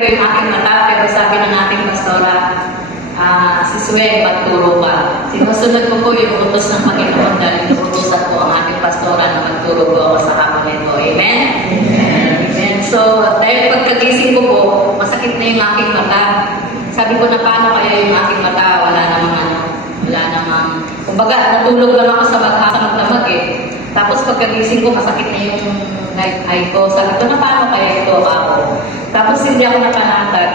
Yung aking mata, pero sabi ng ating pastora, si Sue, magturo ka. Sinusunod ko po yung utos ng Panginoon dahil inuutosan ko ang ating pastora na magturo ko ako sa hapon nito. Amen? Amen. So, dahil pagkagising ko po, masakit na yung aking mata. Sabi ko na paano kaya yung aking mata, wala namang, kumbaga, natulog lang ako sa magdamag eh. Tapos pagkagising ko, masakit na yung right eye ko. Sabi ko na paano kaya ito ako. Tapos hindi ako napanatag.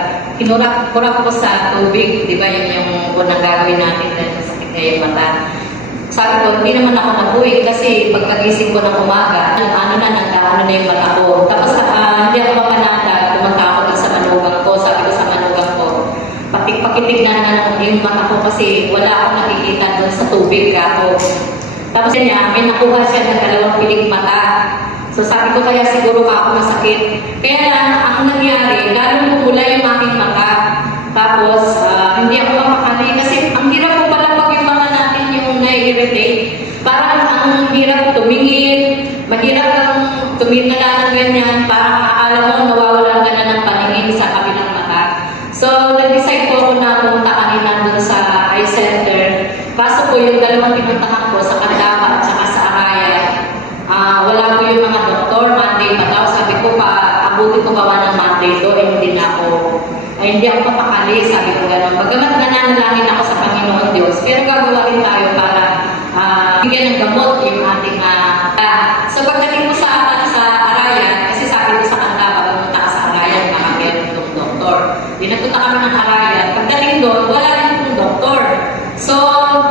Kurap ko sa tubig. Di ba yun yung unang gagawin natin dahil masakit na yung mata. Sabi ko, hindi naman ako nabuhay kasi pagkagising ko ng umaga, ano na yung mata ko. Tapos hindi ako mapanatag. Pumunta ako dun sa manugang ko. Sabi ko sa manugang ko, pakitignan na yung mata ko kasi wala akong nakikita dun sa tubig ako. Tapos niya, may nakuha siya ng 2 piling mata. So sabi ko kaya siguro ako masakit. Kaya ang nangyari, lalong pumula yung aking mata. Tapos hindi ako mapakali kasi ang hirap po pala pag yung mata natin yung nai-irritate. Parang ang hirap tumingin, mahirap kang tumingin na ng ganyan. Parang alam mo nawawalan ka na ng paningin sa kabilang mata. So nag-decide po ako na pumunta kanina dun sa eye center. Kaso po yung 2 pinuntahan ko sa Candaba at saka sa Araya. Wala po yung mga doktor, Monday pa daw. Sabi ko abutin ko pa ng Monday to, hindi ako papakali, sabi ko gano'n. Bagamat nananalangin ako sa Panginoon Diyos, pero gagawa rin tayo para bigyan ng gamot yung ating So pagdating ko sa Araya, kasi sabi ko sa Candaba, pumunta ka sa Araya, nakakaya itong doktor. Dinapunta kami ng Araya. Pagdating doon, wala rin itong doktor. So,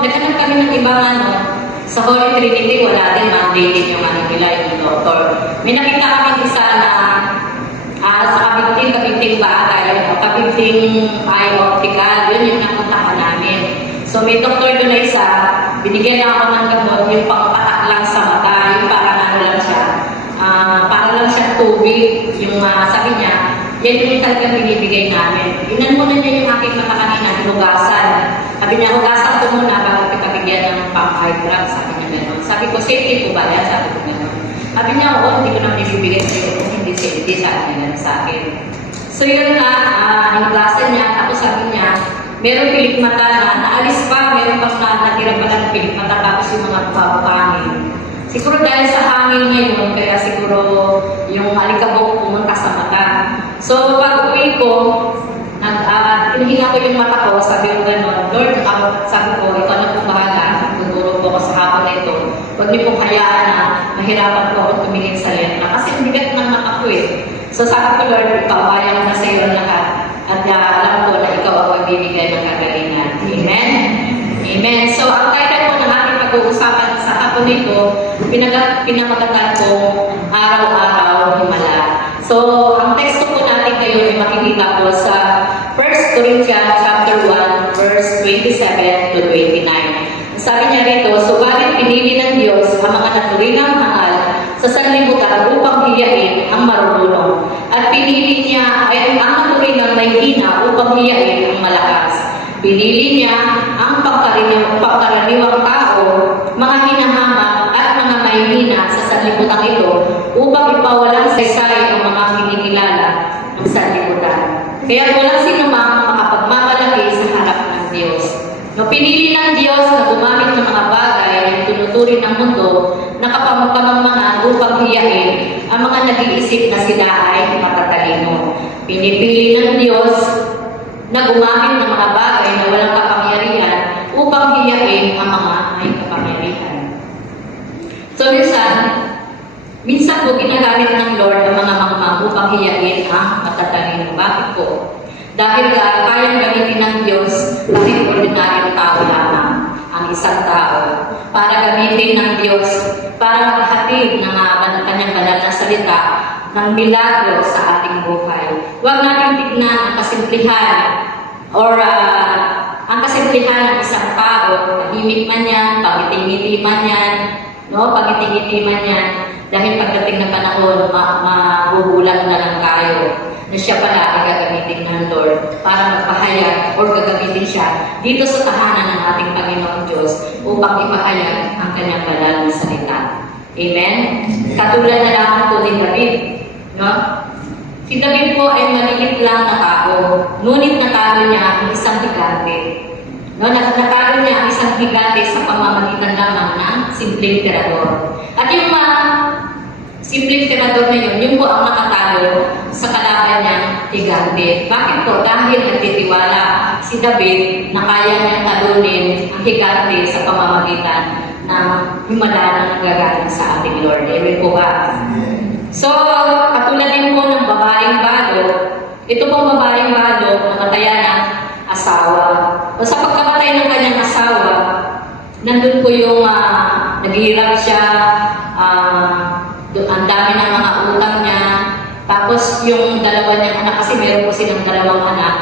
naghanap kami ng ibang sa Holy Trinity, wala din, Monday din yung nila, yung doktor. May nakita kami isa na sa kabigting ba ata, yung kabigting eye optical, yun yung napuntahan namin. So may doktor doon na isa, binigyan na ako ng gamot, yung pangpatak lang sa mata, yung parang para lang siya tubig, yung sabi niya, yan yung talagang binibigay namin. Inan muna niya yung aking mata kanina, hinugasan. Sabi niya, hugasan ko muna bago kita bigyan ng pang-eye drop. Sabi niya gano'n. Sabi ko, safety po ba yan? Sabi ko gano'n. Sabi niya, oo, hindi ko naman ibibigay sa'yo kung hindi safety. Sabi niya gano'n sa akin. So yun na, hinugasan niya. Tapos sabi niya, meron pilik mata na naalis pa, meron pang natira pa ng pilik mata. Tapos yung mga pangin. Siguro dahil sa hangin ngayon, kaya siguro yung alikabok pumunta sa mata. So pag uwi ko, hinihinga ko yung mata ko, sabi ko gano'n, Lord, sabi ko, ikaw na pong bahala, tuturo po ako sa hapon na ito. Huwag niyo pong hayaan na mahirapan po ako tumingin sa letra. Kasi ang bigat ng mata ko eh. So sabi ko, Lord, ikaw, ayaw na sa iyo lahat. At alam ko na ikaw ako ibibigay ng kagalingan. Amen? Amen. So ang title po ng ating pag-uusapan sa hapon na ito, pinamagatan ko, araw-araw himala. So ang teksto po natin kayo ay makikita po sa 1 Corinthians chapter 1, verse 27 to 29. Sabi niya rito, subalit pinili ng Diyos ang mga naturingang hangal sa sanlibutan upang hiyain ang marunong. At pinili niya ay ang naturingang may hina upang hiyain ang malakas. Pinili niya ang pangkaraniwang tao, mga hinahamak at mga may hina sa sanlibutan ito upang ipawalang saysay ang mga kinikilala ng sanlibutan. Kaya walang sino mang makapagmamalaki sa harap ng Diyos. No, pinili ng Diyos na gumamit ng mga bagay na tunuturin ng mundo na kapampangamangan upang hiyain ang mga nag-iisip na sila ay matatalino. Pinipili ng Diyos na gumamit ng mga bagay na walang kapangyarihan upang hiyain ang mga may kapangyarihan. So minsan po ginagamit ng Lord ang mga mangmang upang hiyain ang matatalino. Bakit po? Dahil kayang gamitin ng Diyos kahit ordinaryong tao lamang ang isang tao para gamitin ng Diyos para maghatid ng kanyang banal na salita ng milagro sa ating buhay. Huwag natin tignan ang kasimplihan or ang kasimplihan ng isang tao, tahimik man yan, pangiti-ngiti man yan, pangiti-ngiti man yan, dahil pagdating ng panahon, magugulat na lang tayo na siya pala ay gagamitin ng Lord para magpahayag o gagamitin siya dito sa tahanan ng ating Panginoon Diyos upang ipahayag ang kanyang banal na salita. Amen? Katulad na lang po ni David. No? Si David po ay maliit lang na ngunit natalo niya ang isang higante. No, natalo niya ang isang higante sa pamamagitan lamang ng simpleng tirador. At yung simpleng tirador na yun po ang nakatalo sa kalaban niyang higante. Bakit po? Dahil nagtitiwala si David na kaya niyang talunin ang higante sa pamamagitan ng himala na nanggagaling sa ating Lord. Amen po ba? So, katulad din po ng babaeng balo, ito pong babaeng balo, namatayan ng asawa. O sa pagkamatay ng kanyang asawa, nandun po yung naghihirap siya, ang dami ng mga utang niya, tapos yung dalawa niyang anak, kasi meron po silang dalawang anak,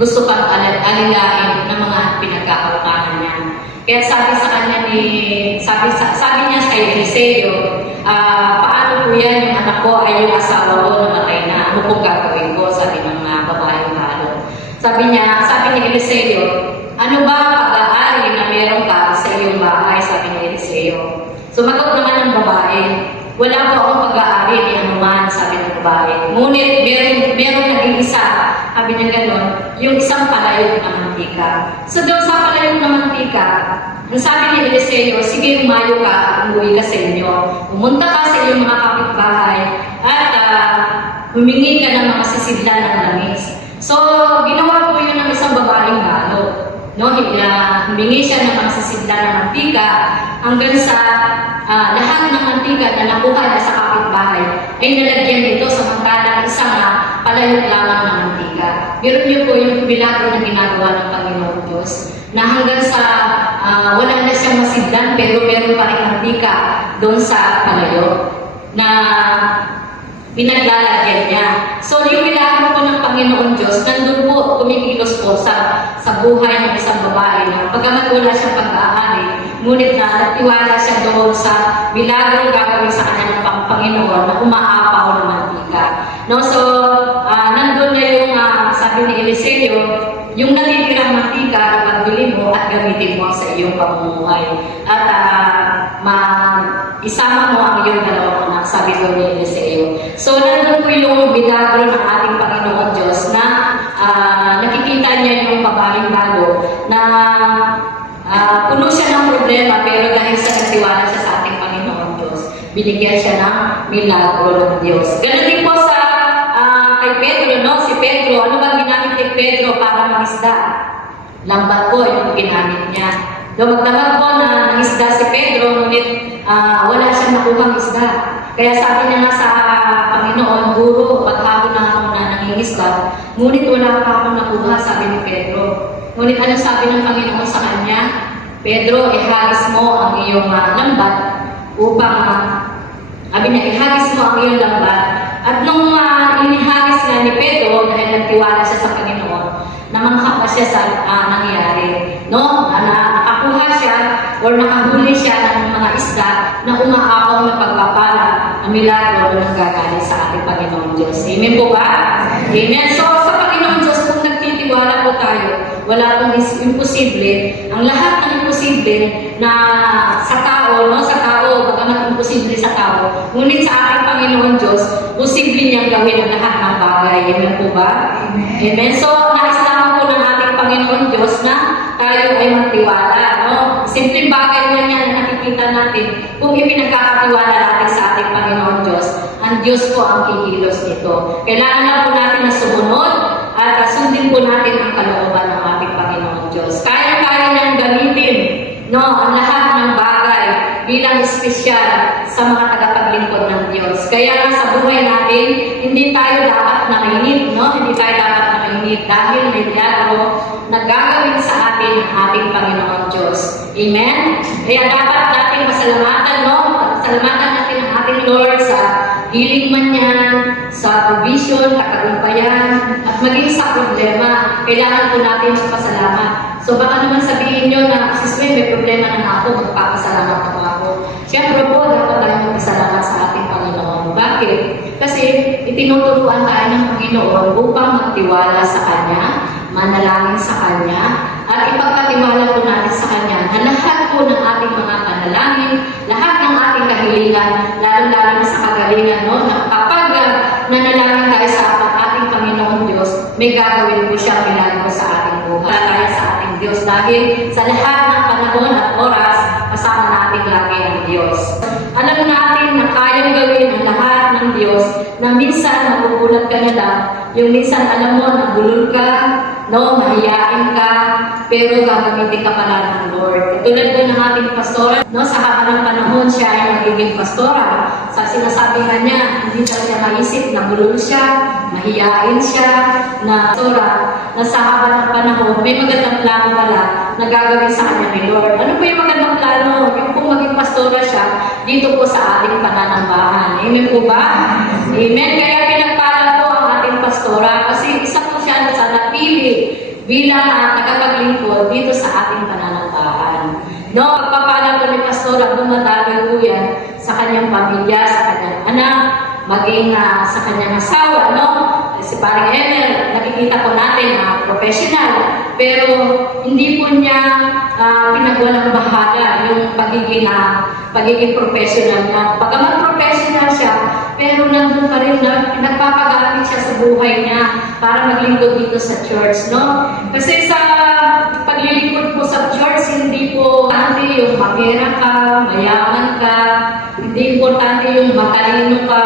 gusto pang alilain ng mga pinagkakautangan niya. Kaya sabi sa kanya sabi niya kay Eliseo, paano po yan, yung anak ko ay yung asawa ko namatay na, ano pong gagawin ko? Sabi ng babaeng balo. Sabi ni Eliseo, ano ba ang pag-aari na meron ka sa iyong bahay? Sabi ni Eliseo. Sumagot naman ng babae, wala po akong pag-aari ni anuman, sabi ng babae. Ngunit meron nag-iisa, sabi niya gano'n, yung isang palayok na mantika. So daw sa palayok na mantika, ang sabi ni Eliseo, sige, umayo ka, umuwi ka sa inyo. Pumunta ka sa iyong mga kapitbahay at humingi ka ng mga sisidlan ng langis. So, ginawa po yun ng isang babaeng balo. No, humingi siya ng mga sisidlan ng mantika hanggang sa lahat ng mantika na nakuha niya sa kapitbahay ay nalagyan nito samantalang isang palayok lamang ng mantika. Meron niyo po yung milagro na ginagawa ng Panginoon Diyos na hanggang sa wala na siyang masidlan pero meron pa rin mantika doon sa palayok na pinaglalagyan niya. So, yung milagro po ng Panginoon Diyos, nandun po, kumikilos po sa buhay ng isang babae na pagkamat wala siyang pag-aari, ngunit na nagtiwala siya doon sa milagro gagawin sa kanya ng Panginoon na umaapaw ng mantika. No? So, nandun na yung, sabi ni Eliseo, yung natitirang mantika, pagbili mo at gamitin mo sa iyong pamumuhay. At isama mo ang iyong dalawang anak, sabi ko ni Eliseo. So, nandun po yung milagro ng ating Panginoon Diyos na nakikita niya yung babaeng balo na puno siya ng problema pero dahil sa nagtiwala siya sa ating Panginoon Diyos, binigyan siya ng milagro ng Diyos. Ganun din po sa kay Pedro, no? Si Pedro, ano ba ginamit ni Pedro para mangisda? Lambat po yung ginamit niya. Magdamag po na nangisda si Pedro, ngunit wala siyang nakuhang isda. Kaya sabi niya nga sa Panginoon, Guro, maghapon na ako na nangingisda, ngunit wala pa akong nakuha, sabi ni Pedro. Ngunit ano sabi ng Panginoon sa kanya? Pedro, ihagis mo ang iyong lambat upang, sabi niya, ihagis mo ang iyong lambat. At nung inihagis nga ni Pedro, dahil nagtiwala siya sa Panginoon, namangha pa siya sa nangyari. No? Nakakuha siya o nakahuli siya ng mga isda na umaapaw na pagpapala ang milagro na nanggagaling sa ating Panginoon Diyos. Amen po ba? Amen. So, sa Panginoon Diyos, kung nagtitiwala po tayo, wala pong imposible. Ang lahat ng imposible na sa tao, no? Sa tao, bagamat imposible sa tao, ngunit sa ating Panginoon Diyos, posible niyang gawin ang lahat ng bagay. Amen po ba? Amen. So, nais lamang po ng ating Panginoon Diyos na tayo ay magtiwala. No? Simpleng bagay na yan na nakikita natin kung ipinagkakatiwala natin sa ating Panginoon Diyos, ang Diyos po ang kikilos nito. Kailangan na po natin na sumunod at sundin po natin ang kalooban ng ating Panginoon Diyos. Kaya-kaya niyang gamitin, no, ang lahat ng bagay bilang espesyal sa mga tagapaglingkod ng Diyos. Kaya nga sa buhay natin, hindi tayo dapat na mainit, no? Hindi tayo dapat na mainit dahil may milagro na gagawin sa atin ng ating Panginoon Diyos. Amen? Kaya dapat natin pasalamatan, no? Pasalamatan natin ang ating Lord sa healing man yan, sa provision, katagumpayan, at maging sa problema. Kailangan po natin magpasalamat. So baka naman sabihin nyo na, Sis May, may problema na ako, magpapasalamat po ako. Siyempre po, dapat tayo magpasalamat sa ating Panginoon. Bakit? Kasi itinuturuan tayo ng Panginoon upang magtiwala sa Kanya, manalangin sa Kanya, at ipagkatiwala po natin sa Kanya na lahat po ng ating mga panalangin, lahat ng ating kahilingan, lalo-lalo na sa kagalingan, no? Na kapag nanalangin tayo sa ating Panginoon Diyos, may gagawin po siya milagro sa ating buhay. Tayo sa ating Diyos dahil sa lahat ng panahon at oras, kasama natin lagi ang Diyos. Alam natin na kayang gawin ang lahat ng Diyos na minsan magugulat ka na lang, yung minsan alam mo na bulol ka, no, mahiyain ka, pero gagamitin ka pala ng Lord. Tulad po ng ating pastora, no, sa haba ng panahon siya ay magiging pastora. Sa sinasabi nga niya, hindi talaga maisip na bulol siya, mahiyain siya, na pastora, na sa haba ng panahon, may magandang plano pala na gagawin sa kanya ni Lord. Ano po yung magandang plano? Yung kung maging pastora siya, dito po sa ating pananambahan. Amen po ba? Amen. Kaya pinagpala po ang ating pastora kasi isa po siya sa napili bilang tagapaglingkod dito sa ating pananambahan. No, pagpapala po ni pastora, dumadaloy po yan sa kanyang pamilya, sa kanyang anak, maging sa kanyang asawa, no? Si Paring Emel, nakikita po natin na professional, pero hindi po niya pinagwalang bahala yung pagiging professional niya. Pagkaman professional siya, pero nandun pa rin na nagpapagamit siya sa buhay niya para maglingkod dito sa church, no? Kasi sa paglilingkod po sa church, hindi po importante yung makera ka, mayaman ka, hindi importante yung matalino ka.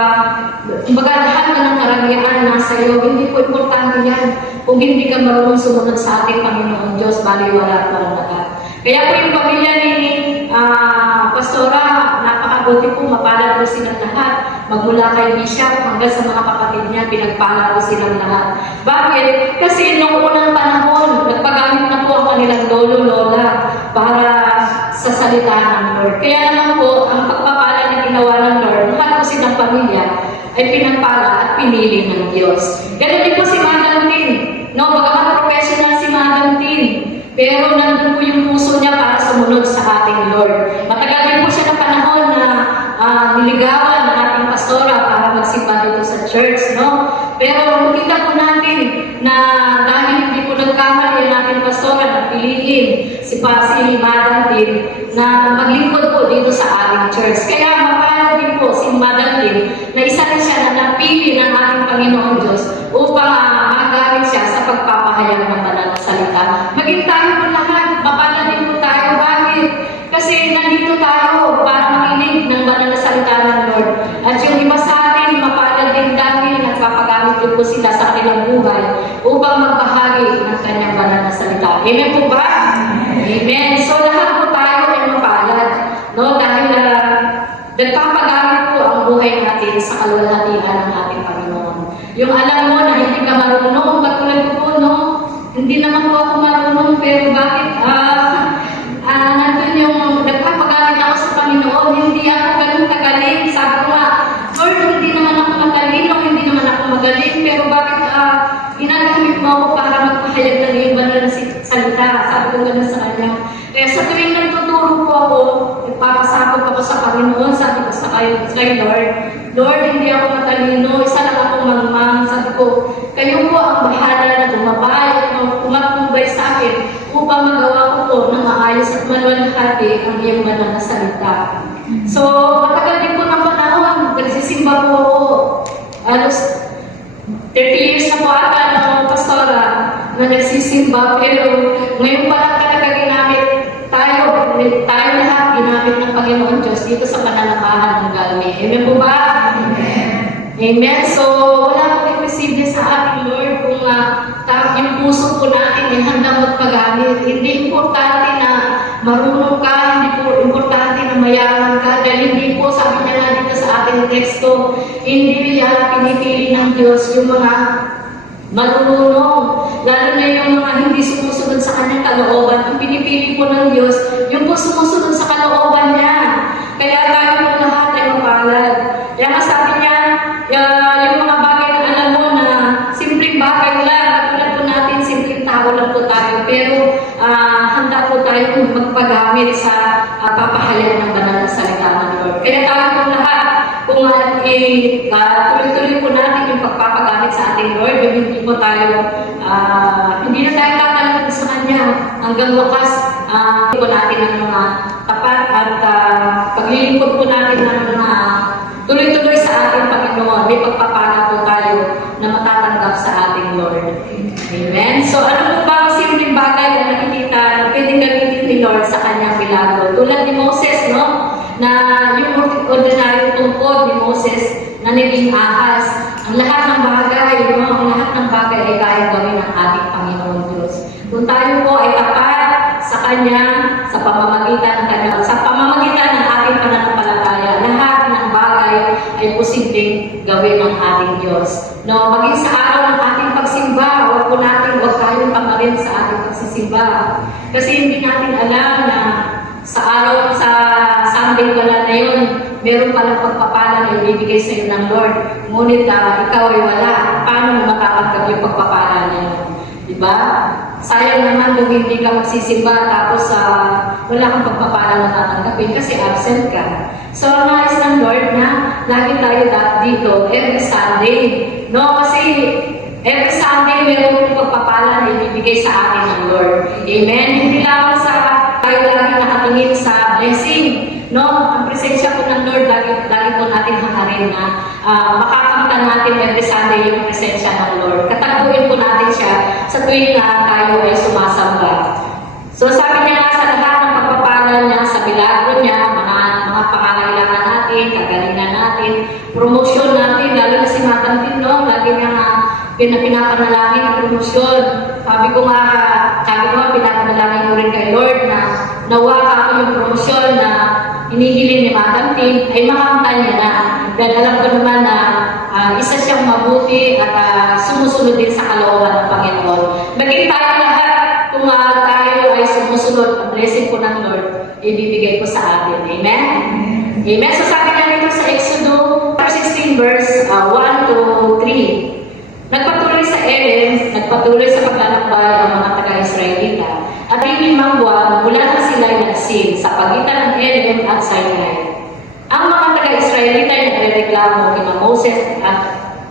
Kumbaga, lahat ka ng karamihan nasa iyo, hindi po importante yan. Kung hindi ka marunong sumunod sa ating Panginoon Diyos, baliwala po ang lahat. Kaya po yung pamilya ni Pastora, napakabuti po, mapalad po silang lahat. Magmula kay Bishop hanggang sa mga kapatid niya, pinagpala po silang lahat. Bakit? Kasi noong unang panahon, nagpagamit na po ang kanilang lolo-lola para sa salita ng Lord. Kaya naman po, ang pagpapala na ginawa ng Lord, lahat po silang pamilya, ay pinagpala at pinili ng Diyos. Ganun din po si Madam Tin. No, bagamat professional si Madam Tin, pero nandun po yung puso niya para sumunod sa ating Lord. Matagal din po siya ng panahon na niligawan ng ating pastora para magsimba dito sa church, no? Pero makita po natin na dahil hindi po nagkamali ang ating pastora na piliin si Madam Tin na maglingkod po dito sa ating church. Kaya mapalad din po si Madam Tin na isa rin siya na napili ng ating Panginoon Diyos upang magamit siya sa pagpapahayag ng banal na salita. Maging tayo po lahat, mapalad din po tayo. Bakit? Kasi nandito tayo para makinig ng banal na salita ng Lord. At yung iba sa atin, mapalad din dahil nagpapagamit din po sila sa kanilang buhay upang magbahagi ng kanyang banal na salita. Amen po ba? Amen. So lahat po tayo ay mapalad. No? Dahil nagpapagamit po ang buhay natin sa kaluwalhatian ng ating Panginoon. Yung alam mo na hindi ka marunong, katulad ko po, no? Hindi naman po ako marunong, pero bakit? Nandun yung nagpapagamit ako sa Panginoon, hindi ako ganun kagaling. Sabi ko nga, Lord, hindi naman ako matalino, hindi naman ako magaling, pero bakit ginagamit mo ako para magpahayag ng iyong banal na salita? Sabi ko ganun sa kanya. Kaya sa tuwing nagtuturo po ako, nagpapasakot ako sa Panginoon, sabi ko sa kay Lord, Lord, hindi ako matalino, isa lang ako mangmang. Sabi ko, kayo po ang bahala na gumabay at kumatubay sa akin upang magawa ko po ng maayos at maluwalhati ang iyong banal na salita. So, matagal din po ng panahon, nagsisimba po ako. Alos 30 years na po ata ng pastora na nagsisimba, pero ngayon pa lang talaga ginamit tayo lahat ginamit ng Panginoon Diyos dito sa pananambahan ng Galmi. Amen po ba? Amen. Amen. So, wala pong imposible sa ating Lord kung yung puso po natin ay handang magpagamit. Hindi importante na marunong ka, hindi po importante na mayaman ka, dahil hindi po, sabi niya nga dito sa ating teksto, hindi niya pinipili ng Diyos yung mga marunong, lalo na yung mga hindi sumusunod sa kanyang kalooban. Ang pinipili po ng Diyos, yung po sumusunod sa kalooban niya. Kaya tayo po lahat ay mapalad. Kaya masabi niya, yung mga bagay na alam mo na simpleng bagay lang, katulad po natin, simpleng tao lang po tayo, pero handa po tayo magpagamit sa papahayag ng banal na salita ng Lord. Kaya tayo po lahat, kung tuloy-tuloy po natin yung pagpapagamit sa ating Lord, hindi po tayo, hindi na tayo tatalagod sa Kanya hanggang wakas, po natin ang mga tapat at paglilingkod po natin ng mga tuloy-tuloy sa ating Panginoon, may pagpapala po tayo na matatanggap sa ating Lord. ni Lord sa kanyang milagro. Tulad ni Moses, no? Na yung ordinary tungkod ni Moses na naging ahas. Ang lahat ng bagay, no? Ang lahat ng bagay ay kaya gawin ng ating Panginoon Diyos. Kung tayo po ay tapat sa Kanya, sa pamamagitan ng ating pananampalataya, lahat ng bagay ay posibleng gawin ng ating Diyos. No, maging sa araw ng ating pagsimba, huwag tayong kamarin sa ating pagsisimba. Kasi hindi natin alam na sa Sunday wala na yun, meron palang pagpapala na ibibigay sa iyo ng Lord. Ngunit ikaw ay wala. Paano mo matatanggap yung pagpapala na yun? Diba? Sayang naman kung hindi ka magsisimba tapos wala kang pagpapala na tatanggapin kasi absent ka. So, nais ng Lord na lagi tayo dito every Sunday. No? Kasi every Sunday meron pong pagpapala na ibibigay sa atin ng Lord. Amen? Hindi lang tayo lagi nakatingin sa blessing. No? Ang presensya po ng Lord, lagi po natin hangarin na makakamtan natin every Sunday yung presensya ng Lord. Kataguin po natin siya sa tuwing na tayo ay sumasamba. So sabi niya nga sa lahat ng pagpapala niya, sa milagro niya, mga pangangailangan natin, kagalingan natin, promosyon natin, lalo na si Madam Tin, no? Lagi niya nga pinapanalangin ang promosyon. Sabi ko nga, pinapanalangin mo rin kay Lord na nawa ako yung promosyon na hinihiling ni Madam Tin ay makamtan niya na. Dahil alam ko naman na isa siyang mabuti at sumusunod din sa kalooban ng Panginoon. Maging tayo lahat, kung tayo ay sumusunod, ang blessing po ng Lord, ibibigay ko sa atin. Amen? Amen. So sabi nga nito sa Exodo 16 verse 1 to 3. Nagpatuloy sa Eden, nagpatuloy sa paglalakbay ang mga taga-Israelita. At yung 5 buwan, mula na sila nagsin sa pagitan ng Eden at Sinai. Ang mga taga-Israelita ay nagreklamo kina Moses at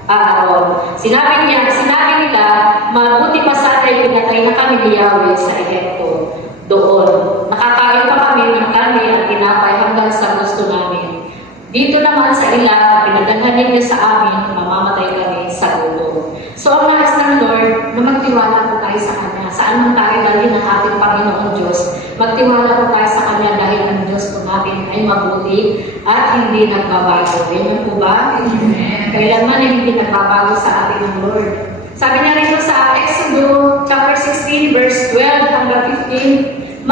Aaron. Sinabi nila, mabuti pa sana ay pinatay na kami ni Yahweh sa Egypto. Doon, nakakain pa kami ng karne at tinapay hanggang sa gusto namin. Dito naman sa ila, pinadalhan niya sa amin, mamamatay kami sa gutom. So, ang nais ng Lord na magtiwala po tayo sa Kanya. Saan man tayo dahil ng ating Panginoon Diyos, magtiwala po tayo sa Kanya dahil ang Diyos po natin ay mabuti at hindi nagbabago. Ganyan po ba? Amen. Kailanman ay hindi nagbabago sa atin ng Lord. Sabi niya rito sa Exodo chapter 16 verse 12 hanggang 15,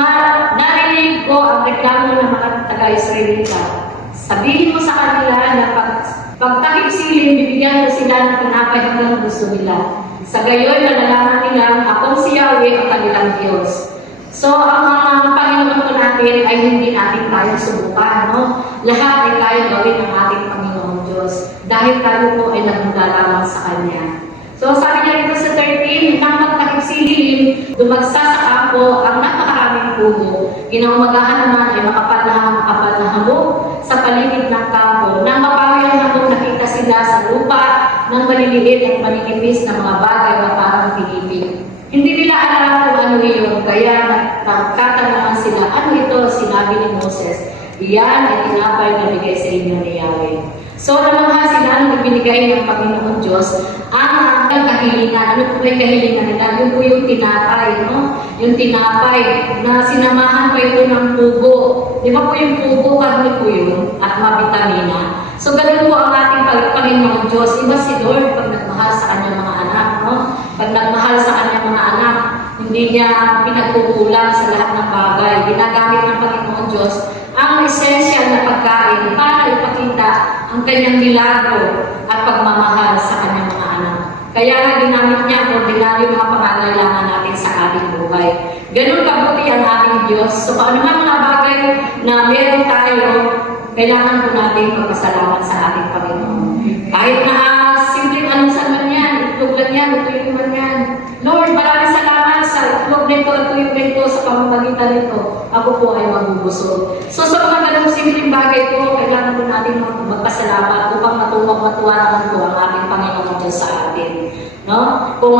narinig ko ang reklamo ng mga taga-Israelita. Sabihin mo sa kanila na pagtakip siling, bibigyan mo sila ng tinapay hanggang gusto nila. Sa gayon, malalaman nilang akong si Yahweh ang kanilang Diyos. So, ang Panginoon po natin ay hindi natin tayo subukan, no? Lahat ay kaya gawin ng ating Panginoon Diyos dahil tayo po ay nagmula lamang sa Kanya. So, sabi niya rito sa 13, nang magtakip siling, dumagsa sa kampo ang napakaraming puno. Ginaumagahan naman ay makapal na hamog sa paligid ng kampo. Nang mapawi ang hamog, nakita sila sa lupa ng maliliit at maninipis na mga bagay na parang pinipig. Hindi nila alam kung ano iyon, kaya nagtatanungan sila, ano ito? Sinabi ni Moses, iyan ay tinapay na bigay sa inyo ni Yahweh. So, namangha sila nang ibinigay ng Panginoon Diyos ang kahilingan. Ano po yung kahilingan nila? Yun po yung tinapay, no? Yung tinapay na sinamahan pa ito ng pugo. Di ba po yung pugo, karne po yun, at mabitamina. So, ganun po ang ating Panginoon Diyos. Iba si Lord pag nagmahal sa kanyang mga anak, no? Pag nagmahal sa kanyang mga anak, hindi niya pinagkukulang sa lahat ng bagay. Ginagamit ng Panginoon Diyos ang esensyal na pagkain para ipakita ang kanyang milagro at pagmamahal sa kanyang mga anak. Kaya nga ginamit niya ang ordinaryo mga pangangailangan natin sa ating buhay. Ganun kabuti ang ating Diyos. So kung ano man mga bagay na meron tayo, kailangan po natin magpasalamat sa ating Panginoon. Kahit na simpleng anusan man yan, itlog lang yan, tuyong man yan. Lord, maraming salamat sa itlog nito at tuyong nito sa pamamagitan nito. Ako po ay magbubusog. So sa mga ganong simpleng bagay po, kailangan po natin magpasalamat upang matuwa naman po ang ating Panginoon Diyos sa atin. No? Kung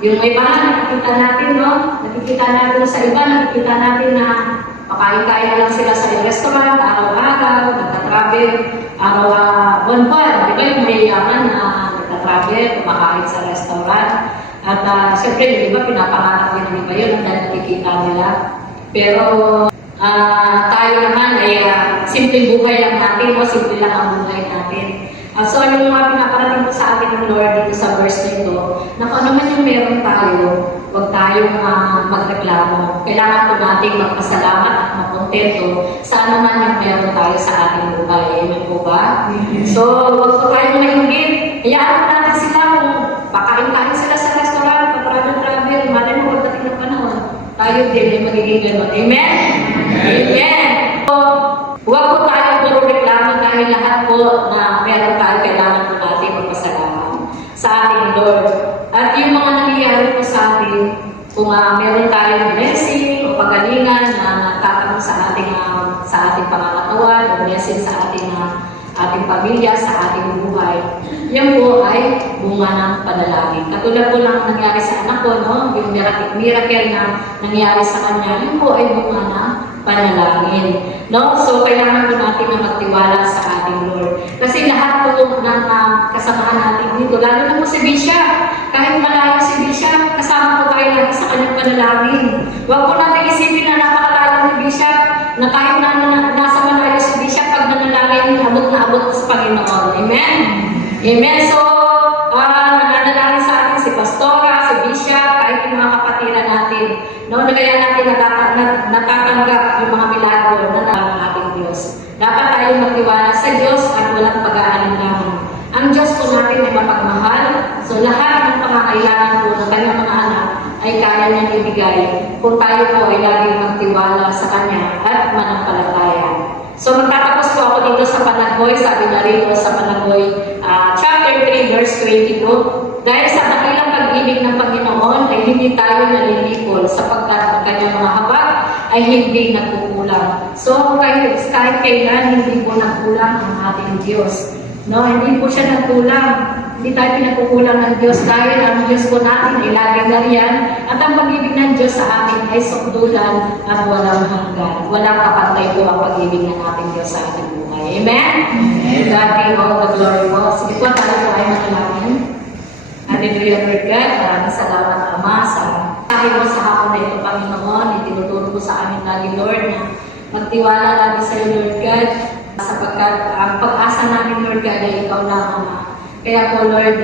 yung iba, nakikita natin, no? Nakikita natin sa iba, nakikita natin na pakain-kain lang sila sa restaurant, araw-araw, nagtatravel, buwan-buwan. Di ba yung mayayaman na nagtatravel, kumakain sa restaurant? At siyempre, di ba, pinapangarap din ba yun ang nakikita nila? Pero tayo naman ay simple buhay lang natin o simple lang ang buhay natin. So ano yung mga pinaparating po sa atin ng Lord dito sa verse nito, na kung ano man yung meron tayo, huwag tayong magreklamo. Kailangan po natin magpasalamat at magkontento sa ano man yung meron tayo sa ating buhay. Amen po ba? So huwag po tayong mainggit. Hayaan po natin sila kung pakain-kain sila sa restaurant, patravel-travel, malay mo pagdating ng panahon, tayo din ay magiging gano'n. Amen? Amen! So, huwag po tayong puro reklamo dahil lahat po na meron tayo, kailangan po natin magpasalamat sa ating Lord. At yung mga nangyayari po sa atin, kung meron tayong blessing o pagalingan na nagkakaroon sa ating pangangatawan, o blessing sa ating pamilya, sa ating buhay, yan po ay bunga ng panalangin. Katulad po lang nangyari sa anak ko, no? Yung miracle na nangyari sa kanya, yun po ay bunga ng panalangin. No? So, kailangan po natin na magtiwala sa ating Lord. Kasi lahat po ng kasamahan natin dito, lalo na po si Bisha, kahit malayo si Bisha, kasama po tayo lagi sa kanyang panalangin. Huwag po natin isipin na napakalayo ni Bisha, na kahit nasa malayo si Bisha, pag nanalangin, abot na abot sa Panginoon. Amen? Amen. So, nananalangin sa atin si Pastora, si Bisha, kahit yung mga kapatiran natin. No, na kaya natin natatanggap yung mga milagro na ng ating Diyos. Dapat tayo magtiwala sa Diyos at walang pag-aalinlangan. Ang Diyos po natin ay mapagmahal. So, lahat ng pangangailangan po ng kanyang mga anak ay kaya niyang ibigay kung tayo po ay laging magtiwala sa Kanya at manampalataya. So, magtatapos po ako dito sa Panagboy, sabi na rito sa Panagboy, chapter 3, verse 22. Dahil sa dakilang pag-ibig ng Panginoon ay hindi tayo nalilipol sapagkat ang kanyang mga habag ay hindi nagkukulang. So, kahit kailan hindi po nagkulang ang ating Diyos. No, hindi po siya nagkulang. Hindi tayo pinagkukulang ng Diyos dahil ang Diyos po natin ay laging nariyan at ang pag-ibig ng Diyos sa atin ay sukdulan at walang hanggan. Walang kapantay po ang pag-ibig ng ating Diyos sa ating buhay. Amen? Amen. God be all the glory po. Sige po, tayo po ay manalangin. Hallelujah, Lord God. Maraming salamat, Ama, sa tayo mo sa hapon na ito, Panginoon. Itinuturo po sa amin lagi, Lord, na magtiwala lagi sa iyo, Lord God, sapagkat ang pag-asa namin, Lord God, ay ikaw lang, Ama. Kaya po, Lord,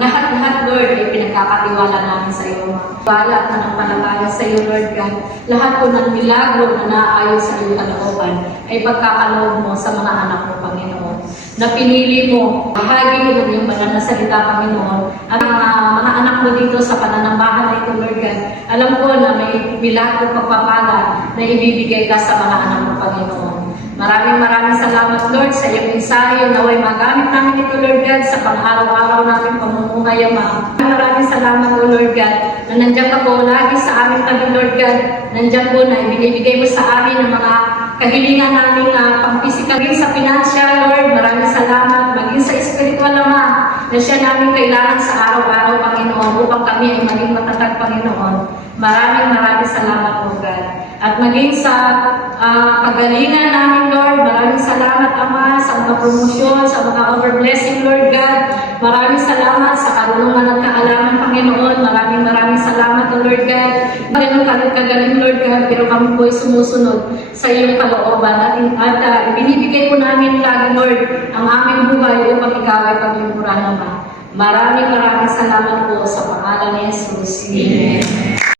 lahat-lahat, Lord, ay pinagkakatiwala namin sa iyo. Tiwala at mananampalataya sa iyo, Lord God. Lahat po ng milagro na naayon sa iyong kalooban ay pagkakaloob mo sa mga anak mo, Panginoon. Na pinili mo, bahagi mo ng iyong banal na salita, Panginoon. At mga anak mo dito sa pananambahan na ito, Lord God, alam ko na may milagro pagpapala na ibibigay ka sa mga anak mo, Panginoon. Maraming salamat, Lord, sa iyong ensayo na way magamit namin ito, Lord God, sa pang-araw-araw namin pamumuhay, Ama. Maraming salamat, O Lord God, na nandiyan ka po lagi sa aming tabi, Lord God. Nandiyan po na ibinibigay mo sa amin ang mga kahilingan namin na pang-physical, sa financial, Lord. Maraming salamat, maging sa spiritual, Ama, na siya namin kailangan sa araw-araw, Panginoon, upang kami ay maging matatag, Panginoon. Maraming salamat, O God. At maging sa pagalingan namin, Lord, maraming salamat, Ama, sa mga promosyon, sa mga overblessing, Lord God. Maraming salamat sa karunungan at kaalaman, Panginoon. Maraming salamat, O Lord God. Ganun kagaling, Lord God, pero kami po ay sumusunod sa iyong kalooban. At binibigay po namin lagi, Lord, ang aming buhay upang ikaw ay paglingkuran, Ama. Maraming salamat po sa pangalan ni Jesus. Amen.